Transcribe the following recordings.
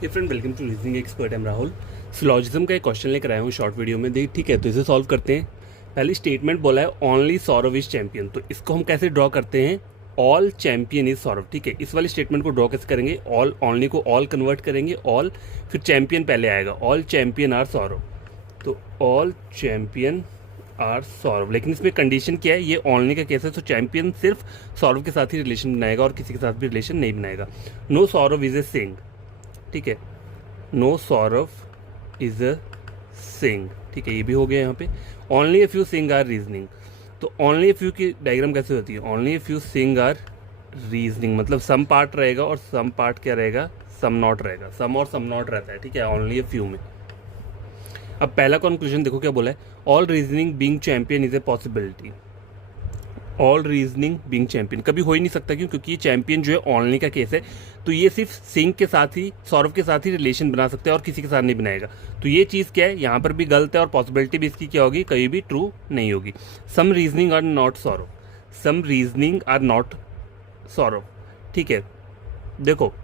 Hey friend, welcome to reasoning expert. Am Rahul syllogism का एक question लेकर आया हूँ शॉर्ट वीडियो में। देख ठीक है, तो इसे सॉल्व करते हैं। पहली स्टेटमेंट बोला है ओनली सौरव इज चैंपियन, तो इसको हम कैसे ड्रॉ करते हैं? All champion is Saurav. ठीक है, इस वाली स्टेटमेंट को ड्रॉ कैसे करेंगे? ऑल, ओनली को ऑल कन्वर्ट करेंगे, ऑल फिर चैंपियन पहले आएगा, ऑल चैंपियन आर सौरव। तो ऑल चैंपियन आर सौरव, लेकिन इसमें कंडीशन क्या है? ये ओनली का केस है, तो चैंपियन सिर्फ सौरव के साथ ही रिलेशन बनाएगा और किसी के साथ भी रिलेशन नहीं बनाएगा। No Saurav is a Singh. ठीक है, no Saurav is a Singh. ठीक है, ये भी हो गया यहाँ पे। Only a few Singh are reasoning, तो ओनली ए फ्यू की डायग्राम कैसे होती है? Only a few Singh are reasoning, मतलब सम पार्ट रहेगा और सम पार्ट क्या रहेगा? सम नॉट रहेगा। सम और सम नॉट रहता है। ठीक है, ओनली ए फ्यू में। अब पहला कंक्लूजन देखो क्या बोला है, all reasoning being champion is a possibility. All reasoning being champion कभी हो ही नहीं सकता, क्यों? क्योंकि ये चैंपियन जो है ओनली का केस है, तो ये सिर्फ सिंह के साथ ही, सौरव के साथ ही रिलेशन बना सकते हैं और किसी के साथ नहीं बनाएगा। तो ये चीज़ क्या है, यहाँ पर भी गलत है और पॉसिबिलिटी भी इसकी क्या होगी? कहीं भी ट्रू नहीं होगी। Some reasoning are not Saurav, some reasoning are not Saurav. ठीक है, देखो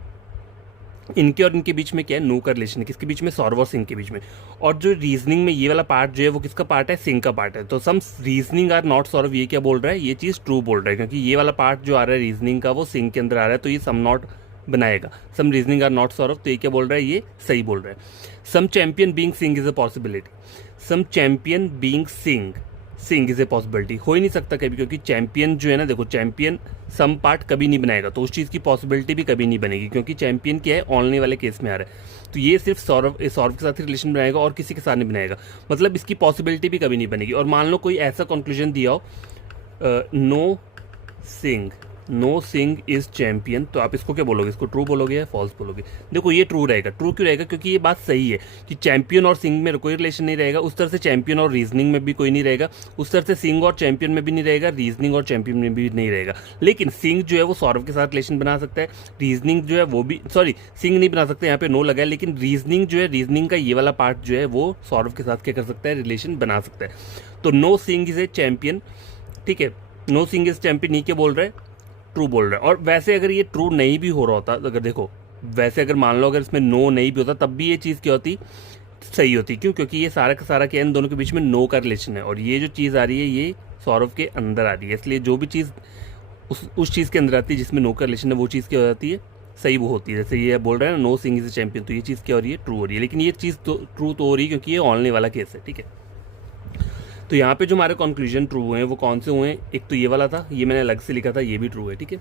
इनके और इनके बीच में क्या है? नो का रिलेशन है। किसके बीच में? सौरव और सिंह के बीच में। और जो रीजनिंग में ये वाला पार्ट जो है वो किसका पार्ट है? सिंह का पार्ट है। तो सम रीजनिंग आर नॉट सौरव, ये क्या बोल रहा है? ये चीज़ ट्रू बोल रहा है, क्योंकि ये वाला पार्ट जो आ रहा है रीजनिंग का वो सिंह के अंदर आ रहा है, तो ये सम नॉट बनाएगा। सम रीजनिंग आर नॉट सौरव, तो ये क्या बोल रहा है? ये सही बोल रहा है। Some champion being Singh is a possibility, some champion being Singh is a possibility हो ही नहीं सकता कभी, क्योंकि चैंपियन जो है ना, देखो चैंपियन सम पार्ट कभी नहीं बनाएगा, तो उस चीज़ की पॉसिबिलिटी भी कभी नहीं बनेगी, क्योंकि चैंपियन क्या है? ओनली वाले केस में आ रहा है। तो ये सिर्फ सौरव के साथ ही रिलेशन बनाएगा और किसी के साथ नहीं बनाएगा, मतलब इसकी पॉसिबिलिटी भी कभी नहीं बनेगी। और मान लो कोई ऐसा कंक्लूजन दिया हो, नो सिंह इज चैंपियन, तो आप इसको क्या बोलोगे? इसको ट्रू बोलोगे या फॉल्स बोलोगे? देखो ये ट्रू रहेगा। ट्रू क्यों रहेगा? क्योंकि ये बात सही है कि चैंपियन और सिंह में कोई रिलेशन नहीं रहेगा। उस तरह से चैंपियन और रीजनिंग में भी कोई नहीं रहेगा, उस तरह से सिंह और चैंपियन में भी नहीं रहेगा, रीजनिंग और चैंपियन में भी नहीं रहेगा। लेकिन सिंह जो है वो सौरव के साथ रिलेशन बना सकता है, रीजनिंग जो है वो भी, सॉरी सिंह नहीं बना सकता, यहाँ पे नो लगा है, लेकिन रीजनिंग जो है, रीजनिंग का ये वाला पार्ट जो है वो सौरव के साथ क्या कर सकता है? रिलेशन बना सकता है। तो no Singh is a champion. ठीक है, नो सिंह इज चैंपियन, ये क्या बोल रहा है? ट्रू बोल रहा है। और वैसे अगर ये ट्रू नहीं भी हो रहा होता, अगर देखो वैसे अगर मान लो अगर इसमें नो नहीं भी होता, तब भी ये चीज़ क्या होती? सही होती। क्यों? क्योंकि ये सारा का सारा क्या है? इन दोनों के बीच में नो का रिलेशन है, और ये जो चीज़ आ रही है ये सौरव के अंदर आ रही है, इसलिए जो भी चीज़ उस चीज़ के अंदर आती है जिसमें नो का रिलेशन है, वो चीज़ क्या हो जाती है? सही वो होती है। जैसे ये बोल रहे हैं no Singh is a champion, तो ये चीज़ क्या हो रही है? ट्रू हो रही है। लेकिन ये चीज़ तो ट्रू तो हो रही है क्योंकि ये ऑनली वाला केस है। ठीक है, तो यहाँ पे जो हमारे कंक्लूजन ट्रू हुए हैं वो कौन से हुए हैं? एक तो ये वाला था, ये मैंने अलग से लिखा था, ये भी ट्रू है। ठीक है।